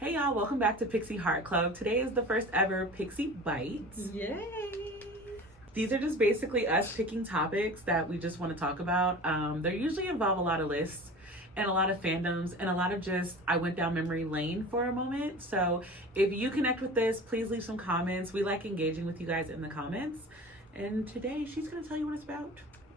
Hey y'all, welcome back to Pixie Heart Club. Today is the first ever Pixie Bite. Yay! These are just basically us picking topics that we just want to talk about. They usually involve a lot of lists and a lot of fandoms and a lot of just, I went down memory lane for a moment. So if you connect with this, please leave some comments. We like engaging with you guys in the comments. And today she's going to tell you what it's about.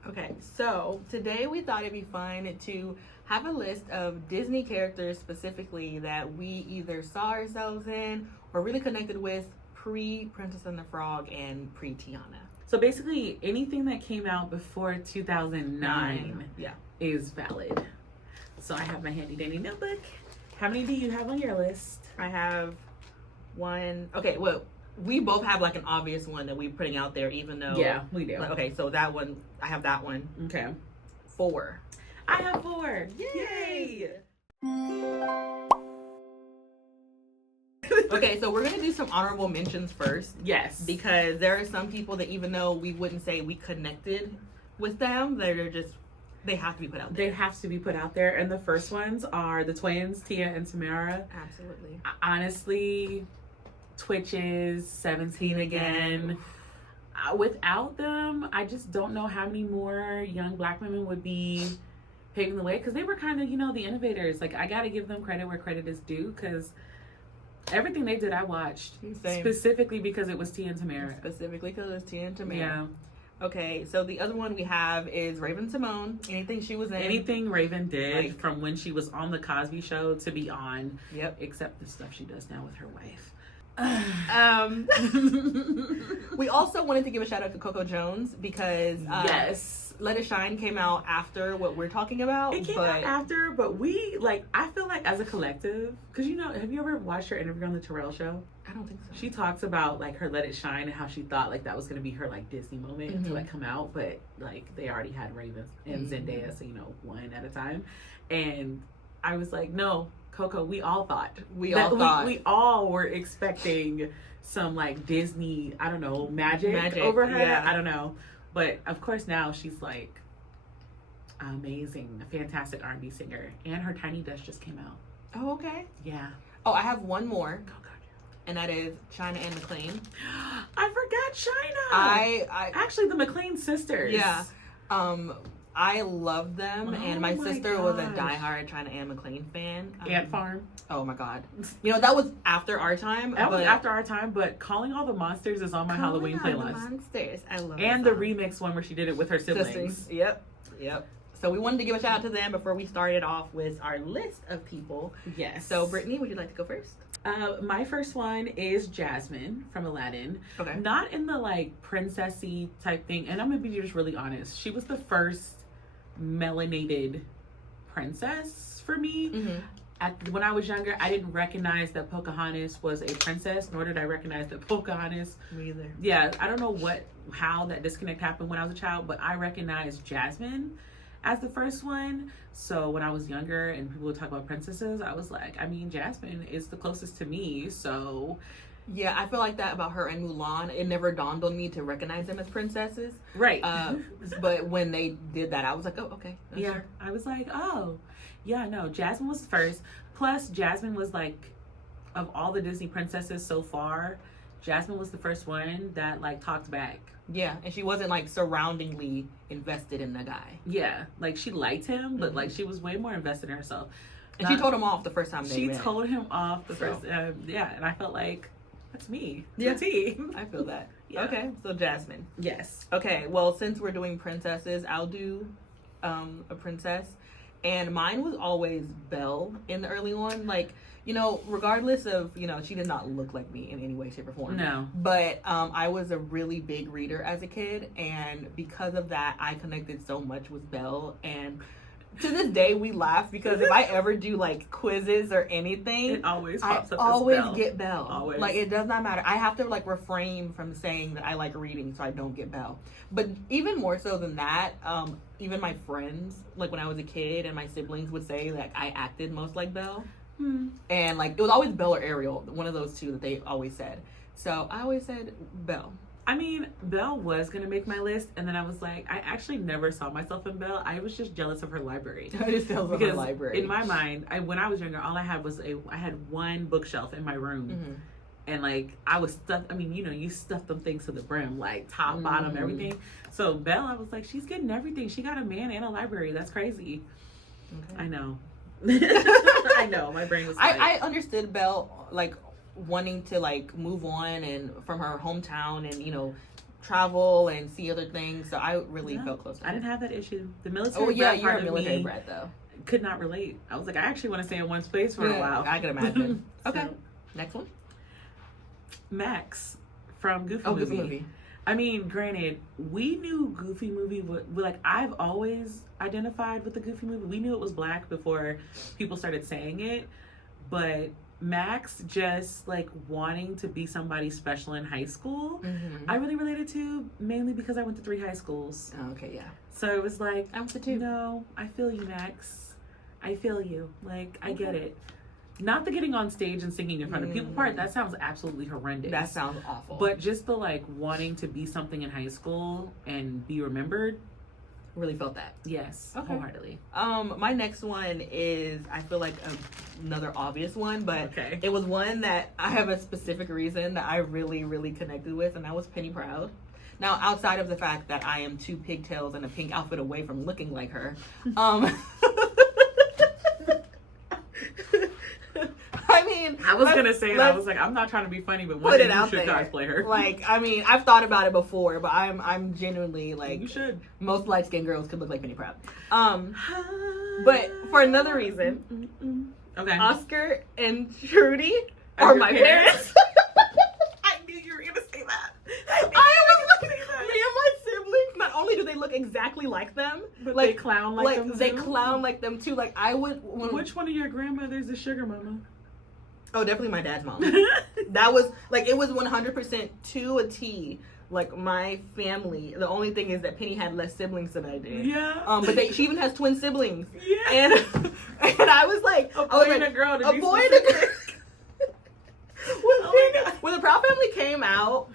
Okay, so today we thought it'd be fun to have a list of Disney characters specifically that we either saw ourselves in or really connected with pre-Princess and the Frog and pre-Tiana. So basically anything that came out before 2009 is valid. So I have my handy dandy notebook. How many do you have on your list? I have one. Okay, well, we both have like an obvious one that we're putting out there, even though. Yeah, we do. Okay, so that one, I have that one. Okay. 4. I have 4. Yay! Okay, so we're gonna do some honorable mentions first. Yes. Because there are some people that even though we wouldn't say we connected with them, they're just, they have to be put out there. They have to be put out there. And the first ones are the twins, Tia and Tamara. Absolutely. Honestly, Twitches, 17 again. Without them, I just don't know how many more young black women would be paving the way, because they were kind of, the innovators. Like, I gotta give them credit where credit is due, because everything they did I watched. Same. Specifically because it was Tia and Tamara. Specifically because it was Tia and Tamara. Yeah. Okay, so the other one we have is Raven Simone. Anything she was in. Anything Raven did, from when she was on the Cosby Show to be on. Yep. Except the stuff she does now with her wife. We also wanted to give a shout out to Coco Jones because yes, Let It Shine came out after what we're talking about. It came out after, but we I feel like as a collective, because have you ever watched her interview on the Terrell Show? I don't think so. She talks about her Let It Shine and how she thought that was going to be her Disney moment to come out, but they already had Raven and Zendaya, so one at a time. And I was like, no, Coco, we all thought. We all were expecting some Disney, I don't know, magic over her. Yeah. I don't know. But of course now she's amazing, a fantastic R&B singer. And her Tiny Desk just came out. Oh, okay. Yeah. Oh, I have one more. And that is China and McLean. I forgot China. I actually the McLean sisters. Yeah. I love them, and my sister was a diehard China and McLean fan. Ant Farm. Oh my god. That was after our time. That was after our time, but Calling All the Monsters is on my Halloween playlist. Monsters. I love it. And the remix one where she did it with her siblings. Yep. So we wanted to give a shout out to them before we started off with our list of people. Yes. So Brittany, would you like to go first? My first one is Jasmine from Aladdin. Okay. Not in the princessy type thing, and I'm gonna be just really honest. She was the first melanated princess for me. When I was younger, I didn't recognize that Pocahontas was a princess, nor did I recognize that Pocahontas. Me either. Yeah, I don't know how that disconnect happened when I was a child, but I recognized Jasmine as the first one. So when I was younger and people would talk about princesses, I was like, Jasmine is the closest to me, so... Yeah, I feel like that about her and Mulan. It never dawned on me to recognize them as princesses. Right. But when they did that, I was like, oh, okay. Yeah, sure. I was like, oh. Yeah, no, Jasmine was first. Plus, Jasmine was of all the Disney princesses so far, Jasmine was the first one that talked back. Yeah, and she wasn't surroundingly invested in the guy. Yeah, she liked him, but she was way more invested in herself. And she told him off the first time they met. She told him off the first yeah, and I felt like, that's me. Yeah. T. I feel that. Yeah. Okay, so Jasmine. Yes. Okay, well, since we're doing princesses, I'll do a princess. And mine was always Belle in the early one. Regardless of, she did not look like me in any way, shape, or form. No. But I was a really big reader as a kid. And because of that, I connected so much with Belle. And to this day, we laugh because if I ever do quizzes or anything, it always pops up. I always as Belle. get Belle. Always. It does not matter. I have to refrain from saying that I like reading so I don't get Belle. But even more so than that, even my friends, when I was a kid and my siblings would say I acted most like Belle. And it was always Belle or Ariel, one of those two that they always said. So I always said Belle. I mean, Belle was gonna make my list, and then I was like, I actually never saw myself in Belle. I was just jealous of her library. Just jealous of her library. In my mind, when I was younger, all I had was I had one bookshelf in my room. Mm-hmm. And like I was stuffed. I mean, you stuff them things to the brim, like top, bottom, everything. So Belle, I was like, she's getting everything. She got a man and a library. That's crazy. Okay. I know. I know. My brain was. I understood Belle like wanting to like move on and from her hometown and travel and see other things. So I really felt close to her. I didn't have that issue. The military. Oh yeah, you're a military brat though. Could not relate. I was like, I actually want to stay in one space for a while. I can imagine. Okay. So, next one. Max from Goofy Movie. Goofy Movie. I mean, granted, we knew Goofy Movie like I've always identified with the Goofy Movie. We knew it was black before people started saying it, but Max just like wanting to be somebody special in high school, I really related to, mainly because I went to 3 high schools. Oh, okay, yeah. So it was like, I went to 2. No, I feel you, Max. I feel you. Like, I get it. Not the getting on stage and singing in front of people part. That sounds absolutely horrendous. That sounds awful. But just the like wanting to be something in high school and be remembered. Really felt that. Yes, wholeheartedly. My next one is, I feel like another obvious one, but it was one that I have a specific reason that I really, really connected with, and that was Penny Proud. Now, outside of the fact that I am 2 pigtails and a pink outfit away from looking like her, I mean, I was gonna say that. I was like, I'm not trying to be funny, but one day you should cosplay her. Like, I mean, I've thought about it before, but I'm genuinely like, you should. Most light skinned girls could look like Penny Proud. But for another reason, Oscar and Trudy are my parents. I knew you were gonna say that. Me and my siblings, not only do they look exactly like them, but like, they clown like them too. They clown like them too. Like I would. Which one of your grandmothers is Sugar Mama? Oh, definitely my dad's mom. That was like, it was 100% to a T. Like my family. The only thing is that Penny had less siblings than I did. Yeah. But she even has twin siblings. Yeah. And I was like, a boy and a girl. A boy and a girl. When the Proud Family came out,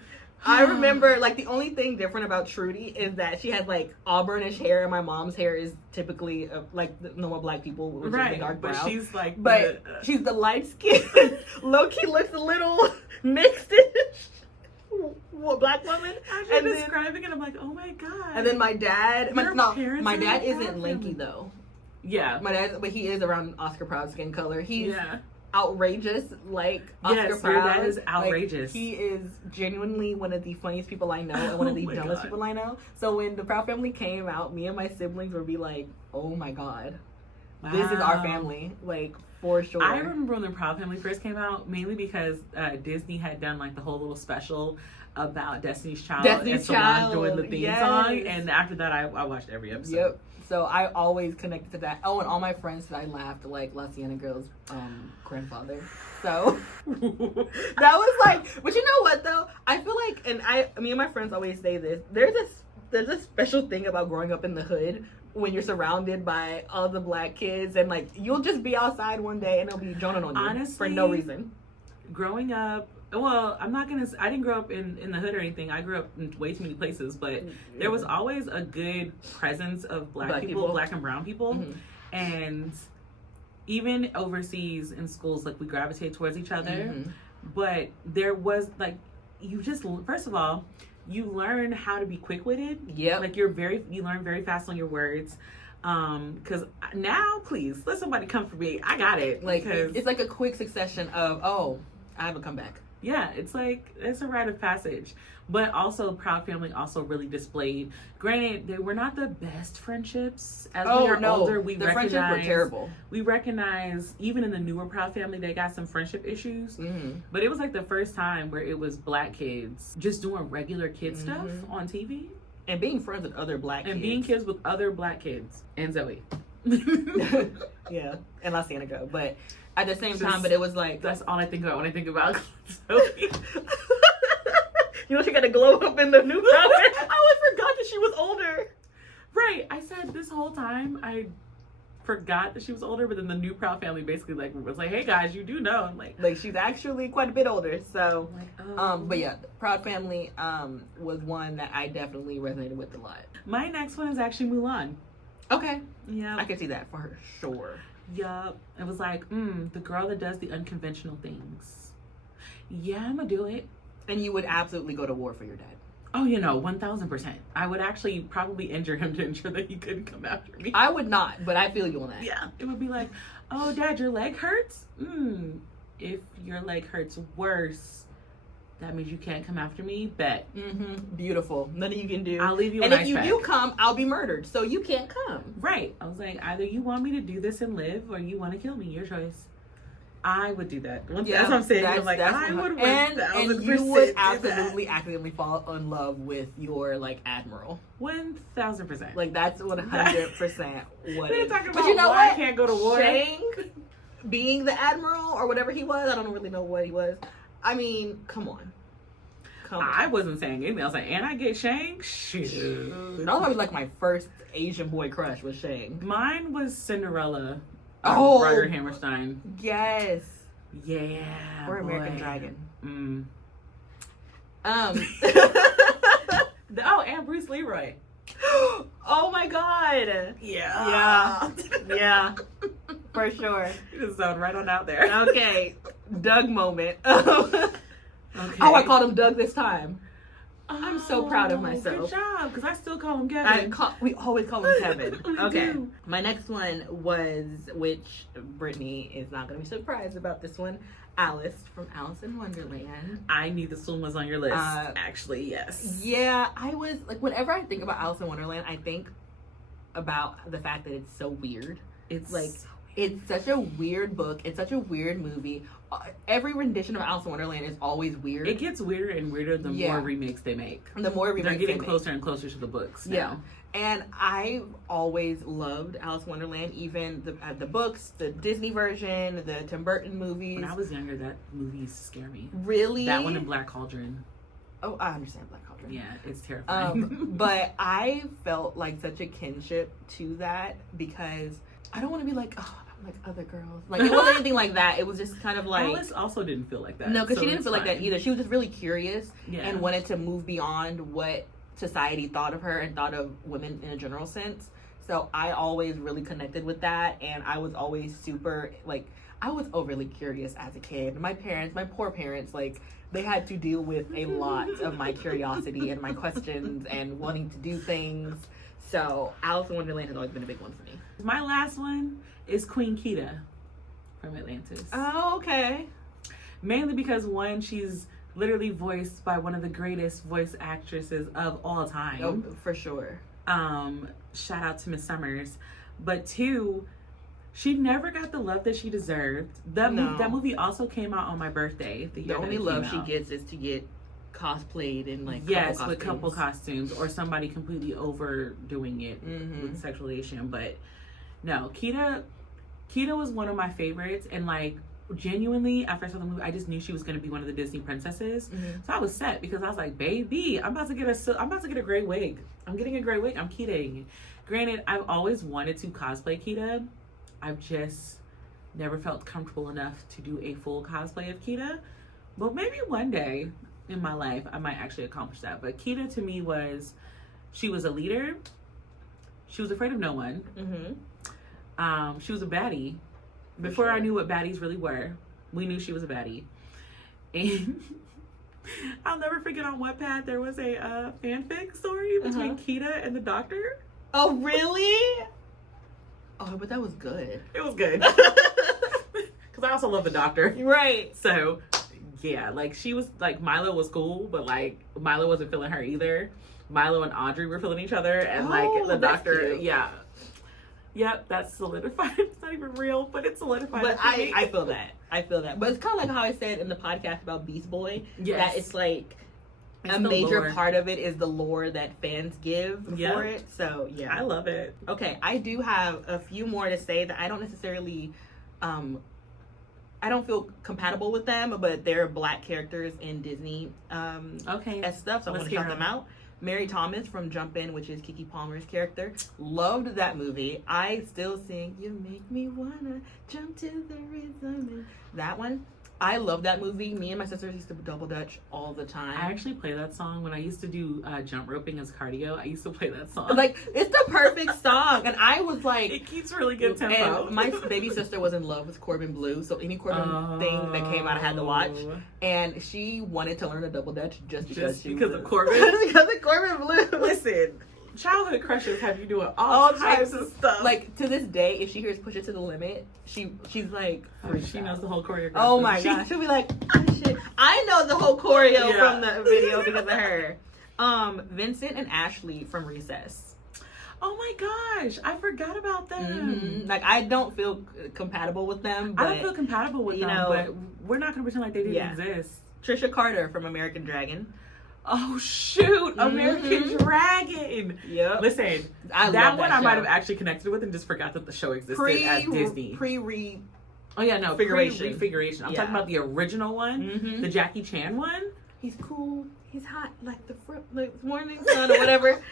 I remember, like, the only thing different about Trudy is that she has, like, auburnish hair, and my mom's hair is typically, like, the normal black people, which is dark brown. But she's, like, she's the light skin. Low-key looks a little mixed-ish. Black woman. As you're describing it, I'm like, oh, my God. And then my dad... my dad isn't lanky, family. Though. Yeah. My dad... But he is around Oscar Proud skin color. He's... outrageous like Oscar Proud. Your dad is outrageous. Like, he is genuinely one of the funniest people I know and one of the dumbest people I know. So when the Proud Family came out, me and my siblings would be like, oh my God, this is our family, like, for sure. I remember when the Proud Family first came out, mainly because Disney had done like the whole little special about Destiny's Child and Solange doing the theme song, and after that I watched every episode. Yep. So I always connected to that. Oh, and all my friends that I laughed like La Sienna Girl's grandfather. So that was like, but you know what though? I feel like, and me and my friends always say this. There's a special thing about growing up in the hood when you're surrounded by all the black kids, and like you'll just be outside one day and they'll be droning on you. Honestly, for no reason. Growing up. Well, I didn't grow up in the hood or anything. I grew up in way too many places, but there was always a good presence of black people, black and brown people. Mm-hmm. And even overseas in schools, like we gravitate towards each other. Mm-hmm. But there was like, first of all, you learn how to be quick-witted. Yeah. Like you learn very fast on your words. Because now, please, let somebody come for me. I got it. Like, it's like a quick succession of, I have a comeback. Yeah, it's like, it's a rite of passage. But also, Proud Family also really displayed, granted, they were not the best friendships. As we are older, the friendships were terrible. We recognize, even in the newer Proud Family, they got some friendship issues. Mm-hmm. But it was like the first time where it was black kids just doing regular kid stuff on TV. And being friends with other black kids. And being kids with other black kids. And Zoe. Yeah, and La Sienna Girl. But at the same time, but it was like... That's all I think about when I think about Zoe. You know, she got to glow up in the new outfit. I always forgot that she was older. Right. I said this whole time, I forgot that she was older, but then the new Proud Family basically like was like, hey guys, you do know. I'm like she's actually quite a bit older. So like, oh. But yeah, Proud Family was one that I definitely resonated with a lot. My next one is actually Mulan. Okay. Yeah. I can see that for sure. Yup. It was like, the girl that does the unconventional things. Yeah, I'm gonna do it. And you would absolutely go to war for your dad. Oh, 1000%. I would actually probably injure him to ensure that he couldn't come after me. I would not, but I feel you on that. Yeah. It would be like, oh, Dad, your leg hurts? If your leg hurts worse, that means you can't come after me? Bet. Beautiful. Nothing you can do. I'll leave you and a nice if you bag. do come, I'll be murdered. So you can't come. Right. I was like, either you want me to do this and live, or you want to kill me. Your choice. I would do that. Yeah, that's what I'm saying. That's, I'm like, I would and you would absolutely accidentally fall in love with your like admiral. 1000%. Like that's 100% what. They're talking about but you know why what? I can't go to war. Shang being the admiral or whatever he was, I don't really know what he was. I mean, come on. I wasn't saying anything. I was like, and I get Shang? Shoot. That was like my first Asian boy crush was Shang. Mine was Cinderella. Oh, Roger Hammerstein. Yes. Yeah. Or American Dragon. Oh, and Bruce Leroy. Oh my God. Yeah. Yeah. For sure. You just zoned right on out there. Okay. Doug moment. Okay. Oh, I called him Doug this time. I'm so proud of myself. Good job, because I still call him Kevin. We always call him Kevin. Okay. do. My next one was, which Brittany is not going to be surprised about this one, Alice from Alice in Wonderland. I knew this one was on your list. Actually, yes. Yeah, I was, like, whenever I think about Alice in Wonderland, I think about the fact that it's so weird. It's like, it's such a weird book. It's such a weird movie. Every rendition of Alice in Wonderland is always weird. It gets weirder and weirder the more remakes they make. The more remakes they're getting closer and closer to the books now. Yeah. And I've always loved Alice in Wonderland, even the books, the Disney version, the Tim Burton movies. When I was younger, that movie used to scare me. Really? That one in Black Cauldron. Oh, I understand Black Cauldron. Yeah, it's terrifying. But I felt like such a kinship to that because I don't want to be like, oh, I'm like other girls. Like, it wasn't anything like that. It was just kind of like... Alice also didn't feel like that. No, because she didn't feel like that either. She was just really curious and wanted to move beyond what society thought of her and thought of women in a general sense. So I always really connected with that, and I was always super, like, I was overly curious as a kid. My poor parents, like, they had to deal with a lot of my curiosity and my questions and wanting to do things. So Alice in Wonderland has always been a big one for me. My last one is Queen Kita from Atlantis. Oh, okay. Mainly because, one, she's literally voiced by one of the greatest voice actresses of all time. Oh, for sure. Shout out to Miss Summers. But two, she never got the love that she deserved. That movie also came out on my birthday. The only love she gets is to get cosplayed in like couple costumes or somebody completely overdoing it with sexualization. But no, Kita was one of my favorites, and like genuinely after I saw the movie, I just knew she was going to be one of the Disney princesses. So I was set because I was like, baby, I'm about to get a gray wig. I'm getting a gray wig. I'm Kita-ing. Granted, I've always wanted to cosplay Kita. I've just never felt comfortable enough to do a full cosplay of Kita. But maybe one day in my life, I might actually accomplish that. But Kita to me she was a leader. She was afraid of no one. She was a baddie. Before I knew what baddies really were, we knew she was a baddie. And I'll never forget on Wattpad, there was a fanfic story between Kita and the Doctor. Oh, really? Oh, but that was good. It was good. Because I also love the Doctor. Right. So, yeah, like she was, like Milo was cool, but like Milo wasn't feeling her either. Milo and Audrey were feeling each other, and like the Doctor, cute. Yep, that's solidified. It's not even real, but it's solidified. But I feel that. But it's kind of like how I said in the podcast about Beast Boy. Yes. That it's like a major part of it is the lore that fans give for it. So, yeah. I love it. Okay, I do have a few more to say that I don't necessarily... I don't feel compatible with them, but they're Black characters in Disney as stuff, so I want to shout them out. Mary Thomas from Jump In, which is Keke Palmer's character. Loved that movie. I still sing, you make me wanna jump to the rhythm. That one. I love that movie. Me and my sisters used to double dutch all the time. I actually play that song when I used to do jump roping as cardio. I used to play that song. Like, it's the perfect song. And I was like... It keeps really good tempo. And my baby sister was in love with Corbin Bleu, so any Corbin thing that came out, I had to watch. And she wanted to learn a double dutch just because of Corbin? Because of Corbin Bleu. Listen, childhood crushes have you doing all types of stuff. Like, to this day, if she hears Push It to the Limit, she's like... she knows the whole choreography. Oh my gosh. She'll be like, oh shit. I know the whole choreo from the video because of her. Vincent and Ashley from Recess. Oh my gosh, I forgot about them. Mm-hmm. Like, I don't feel compatible with them. But, I don't feel compatible with them, but we're not going to pretend like they didn't exist. Trisha Carter from American Dragon. Oh shoot, American Dragon. Yep. Listen, I that love one that I show. might have actually connected with and just forgot that the show existed at Disney. Refiguration. Refiguration. I'm talking about the original one, the Jackie Chan one. He's cool. He's hot like the morning sun or whatever.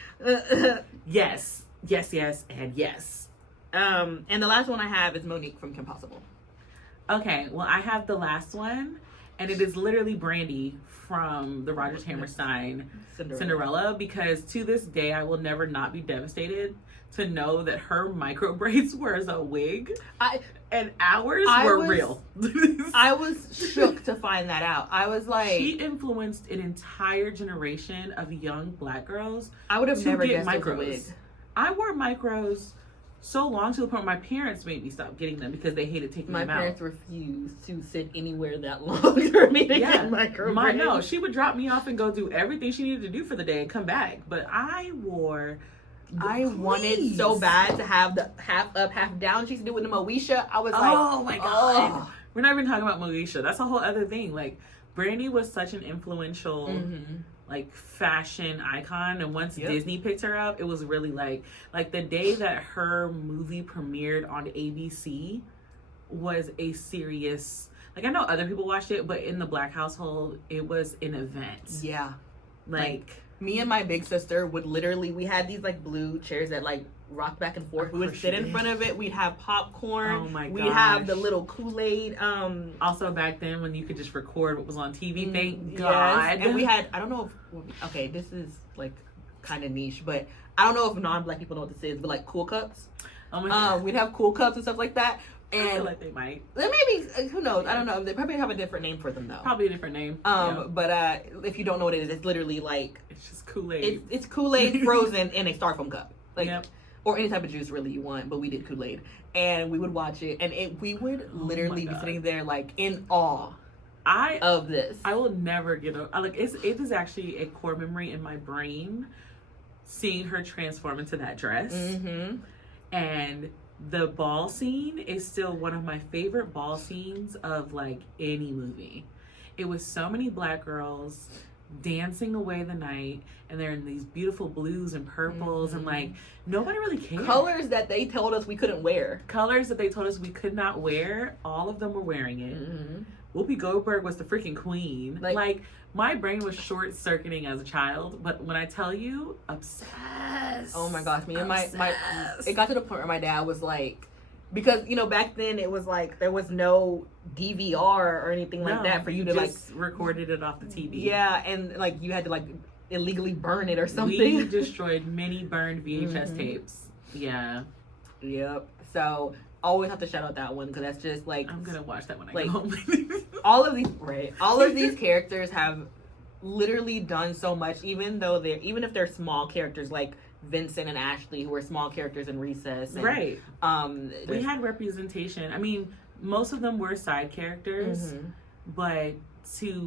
Yes, and yes. And the last one I have is Monique from Kim Possible. Okay, well, I have the last one, and it is literally Brandy from the Rodgers Hammerstein Cinderella, because to this day I will never not be devastated to know that her micro braids were as a wig and ours were real. I was shook to find that out. I was like, she influenced an entire generation of young black girls. I would have never guessed micros. It was a wig. I wore micros so long to the point where my parents made me stop getting them because they hated taking them out. My parents refused to sit anywhere that long for me to get micro braids. No, she would drop me off and go do everything she needed to do for the day and come back. But I wore... I wanted so bad to have the half up, half down. She used to do with the Moesha. I was like, oh my god. We're not even talking about Moesha. That's a whole other thing. Like, Brandy was such an influential like fashion icon, and once Disney picked her up, it was really like the day that her movie premiered on ABC was a serious, like, I know other people watched it, but in the black household it was an event. Like me and my big sister would literally, we had these like blue chairs that like rock back and forth. We would sit in front of it. We'd have popcorn. Oh my god. We'd have the little Kool-Aid. Also back then when you could just record what was on TV, thank God. And we had, I don't know if, okay, this is like kind of niche, but I don't know if non-black people know what this is, but like Cool Cups. Oh my god. We'd have Cool Cups and stuff like that. And I feel like they might. There may be, who knows? I don't know. They probably have a different name for them though. Probably a different name. But if you don't know what it is, it's literally like, it's just Kool-Aid. It's Kool-Aid frozen in a styrofoam cup. Like, or any type of juice really you want, but we did Kool-Aid. And we would watch it, and we would literally be sitting there like in awe of this. I will never get over, like, it is actually a core memory in my brain seeing her transform into that dress. And the ball scene is still one of my favorite ball scenes of like any movie. It was so many black girls dancing away the night, and they're in these beautiful blues and purples, and like nobody really cared. Colors that they told us we couldn't wear. Colors that they told us we could not wear. All of them were wearing it. Whoopi Goldberg was the freaking queen. Like my brain was short circuiting as a child, but when I tell you, obsessed. Oh my gosh, me and my it got to the point where my dad was like, because, you know, back then it was like there was no DVR or anything like that for you to just recorded it off the TV. Yeah, and like you had to like illegally burn it or something. We destroyed many burned VHS tapes. Yeah. Yep. So always have to shout out that one because that's just like, I'm gonna watch that when I get home. all of these characters have literally done so much, even if they're small characters like Vincent and Ashley, who were small characters in Recess. And, we had representation. I mean, most of them were side characters, but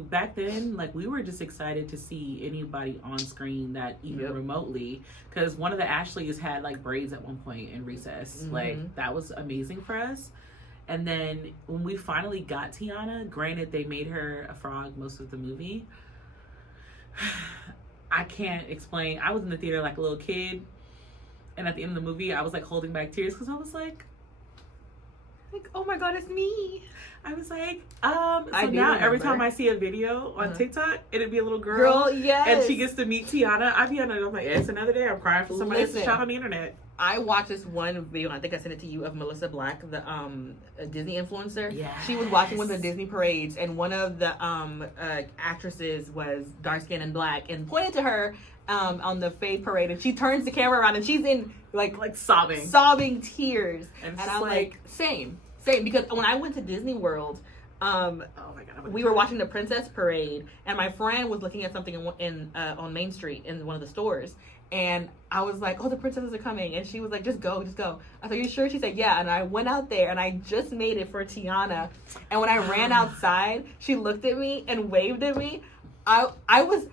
back then, like, we were just excited to see anybody on screen that even remotely, because one of the Ashleys had like braids at one point in Recess. Like, that was amazing for us. And then when we finally got Tiana, granted they made her a frog most of the movie. I can't explain. I was in the theater like a little kid, and at the end of the movie I was like holding back tears because I was like, Like, oh my God, it's me. I was like, I so do now every remember. time I see a video on TikTok, it'd be a little girl, yes. and she gets to meet Tiana. I'd be on it. I'm like, it's another day. I'm crying for somebody else's Listen. child on the internet. I watched this one video, I think I sent it to you, of Melissa Black, the Disney influencer. Yes. She was watching one of the Disney parades, and one of the actresses was dark skinned and black, and pointed to her on the Faith parade, and she turns the camera around, and she's in like sobbing tears. And I'm like, same, because when I went to Disney World, oh my God, we were watching the Princess Parade, and my friend was looking at something in on Main Street in one of the stores, and I was like, oh, the princesses are coming, and she was like, just go. I said, are you sure? She said, yeah. And I went out there, and I just made it for Tiana, and when I ran outside, she looked at me and waved at me. I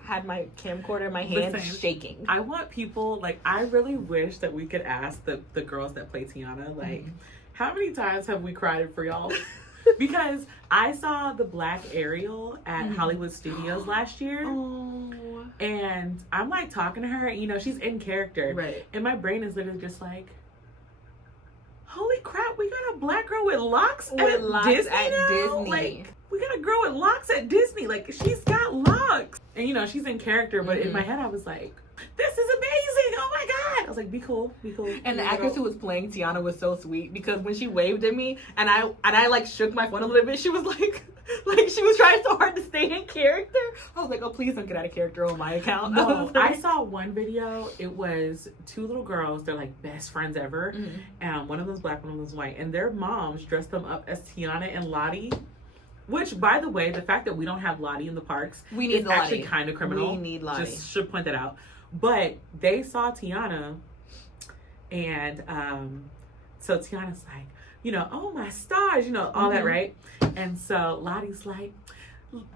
had my camcorder in my hand shaking. I want people, like, I really wish that we could ask the girls that play Tiana, like, how many times have we cried for y'all? Because I saw the black Ariel at Hollywood Studios last year. Oh. And I'm like talking to her, you know, she's in character. Right. And my brain is literally just like, holy crap, we got a black girl with locks at Disney now? Like, we got a girl with locks at Disney. Like, she's got locks. And, you know, she's in character. But in my head, I was like, this is amazing. Oh, my God. I was like, be cool. And the actress who was playing Tiana was so sweet, because when she waved at me and I like shook my phone a little bit, she was like she was trying so hard to stay in character. I was like, oh, please don't get out of character on my account. No, I saw one video. It was two little girls. They're like best friends ever. And one of them's black, one of them's white. And their moms dressed them up as Tiana and Lottie. Which, by the way, the fact that we don't have Lottie in the parks is actually kind of criminal. We need Lottie. Just should point that out. But they saw Tiana, and so Tiana's like, you know, oh, my stars, you know, all that, right? And so Lottie's like,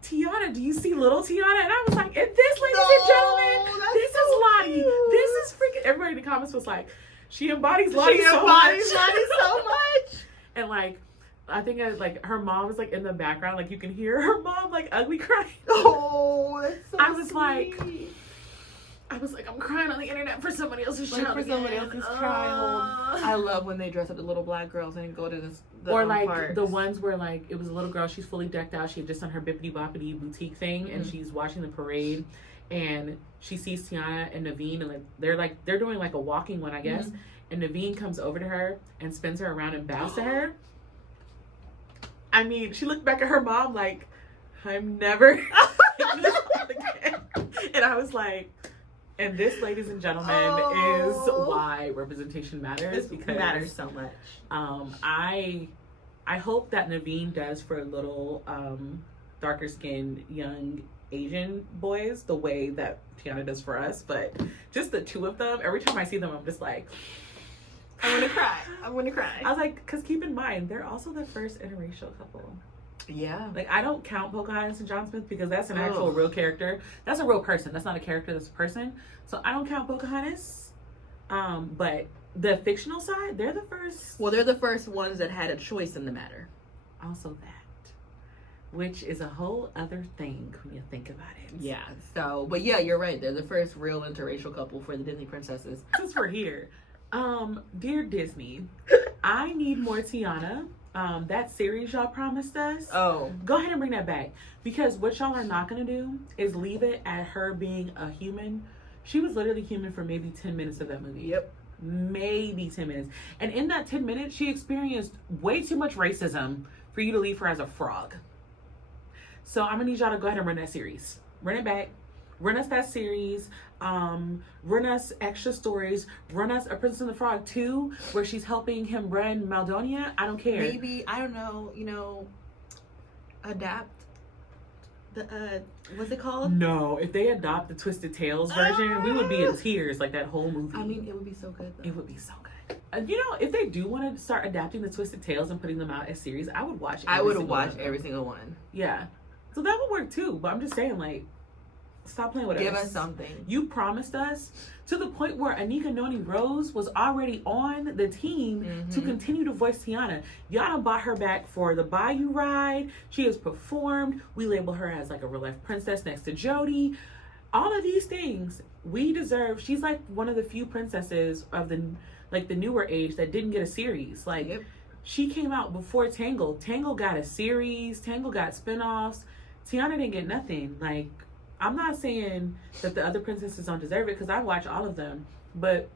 Tiana, do you see little Tiana? And I was like, and this, ladies and gentlemen, this is Lottie. This is freaking, everybody in the comments was like, she embodies Lottie so much. And like, I think like her mom was like in the background, like you can hear her mom like ugly crying. Oh, that's so I was sweet. like, I'm crying on the internet for somebody else's child. For somebody else's child. I love when they dress up the little black girls and go to or like parks. The ones where like it was a little girl, she's fully decked out, she had just done her bippity boppity boutique thing, and she's watching the parade, and she sees Tiana and Naveen, and they're doing like a walking one, I guess, and Naveen comes over to her and spins her around and bows to her. I mean, she looked back at her mom like, I'm never taking this off again. And I was like, and this, ladies and gentlemen, is why representation matters. Because it matters so much. I hope that Naveen does for little darker skinned young Asian boys the way that Tiana does for us. But just the two of them, every time I see them, I'm just like, I want to cry. I was like, because keep in mind, they're also the first interracial couple. Yeah. Like, I don't count Pocahontas and John Smith because that's an actual real character. That's a real person. That's not a character. That's a person. So I don't count Pocahontas. But the fictional side, they're the first. Well, they're the first ones that had a choice in the matter. Also that. Which is a whole other thing when you think about it. Yeah. So, but yeah, you're right. They're the first real interracial couple for the Disney princesses. Since we're here. Dear Disney, I need more Tiana. That series y'all promised us. Oh. Go ahead and bring that back. Because what y'all are not going to do is leave it at her being a human. She was literally human for maybe 10 minutes of that movie. Yep. Maybe 10 minutes. And in that 10 minutes, she experienced way too much racism for you to leave her as a frog. So I'm going to need y'all to go ahead and run that series. Run it back. Run us that series. Run us extra stories. Run us A Princess and the Frog 2, where she's helping him run Maldonia. I don't care. Maybe, I don't know, adapt the, what's it called? No, if they adopt the Twisted Tales version, we would be in tears like that whole movie. I mean, it would be so good though. It would be so good. You know, if they do want to start adapting the Twisted Tales and putting them out as series, I would watch every single one. Yeah. So that would work too, but I'm just saying, like, stop playing with us. Give us something. You promised us, to the point where Anika Noni Rose was already on the team to continue to voice Tiana. Y'all done bought her back for the Bayou ride. She has performed. We label her as like a real life princess next to Jodie. All of these things we deserve. She's like one of the few princesses of the newer age that didn't get a series. Like, she came out before Tangled. Tangled got a series. Tangled got spinoffs. Tiana didn't get nothing. Like, I'm not saying that the other princesses don't deserve it because I watch all of them, but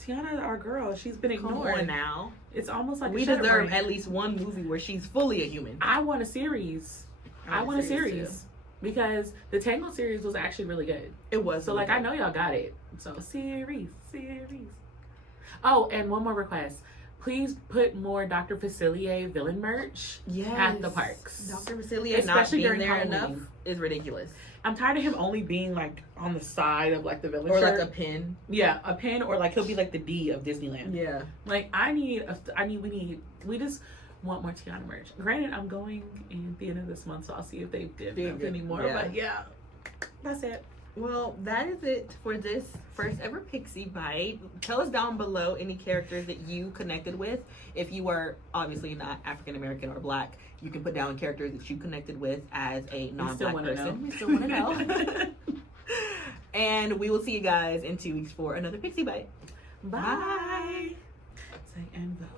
Tiana, our girl, she's been ignored. Come on now. It's almost like we deserve at least one movie where she's fully a human. I want a series. I want a series because the Tangled series was actually really good. It was. So like, I know y'all got it. So series. Oh, and one more request. Please put more Dr. Facilier villain merch at the parks. Dr. Facilier not being there enough is ridiculous. I'm tired of him only being like on the side of like the villain or shirt. Like a pin. Yeah, a pin, or like he'll be like the D of Disneyland. Yeah. Like we just want more Tiana merch. Granted, I'm going in the end of this month, so I'll see if they did any more. Yeah. But yeah, that's it. Well, that is it for this first ever Pixie Bite. Tell us down below any characters that you connected with. If you are obviously not African American or Black, you can put down characters that you connected with as a non-Black person. We still want to know. And we will see you guys in 2 weeks for another Pixie Bite. Bye. Say invoke.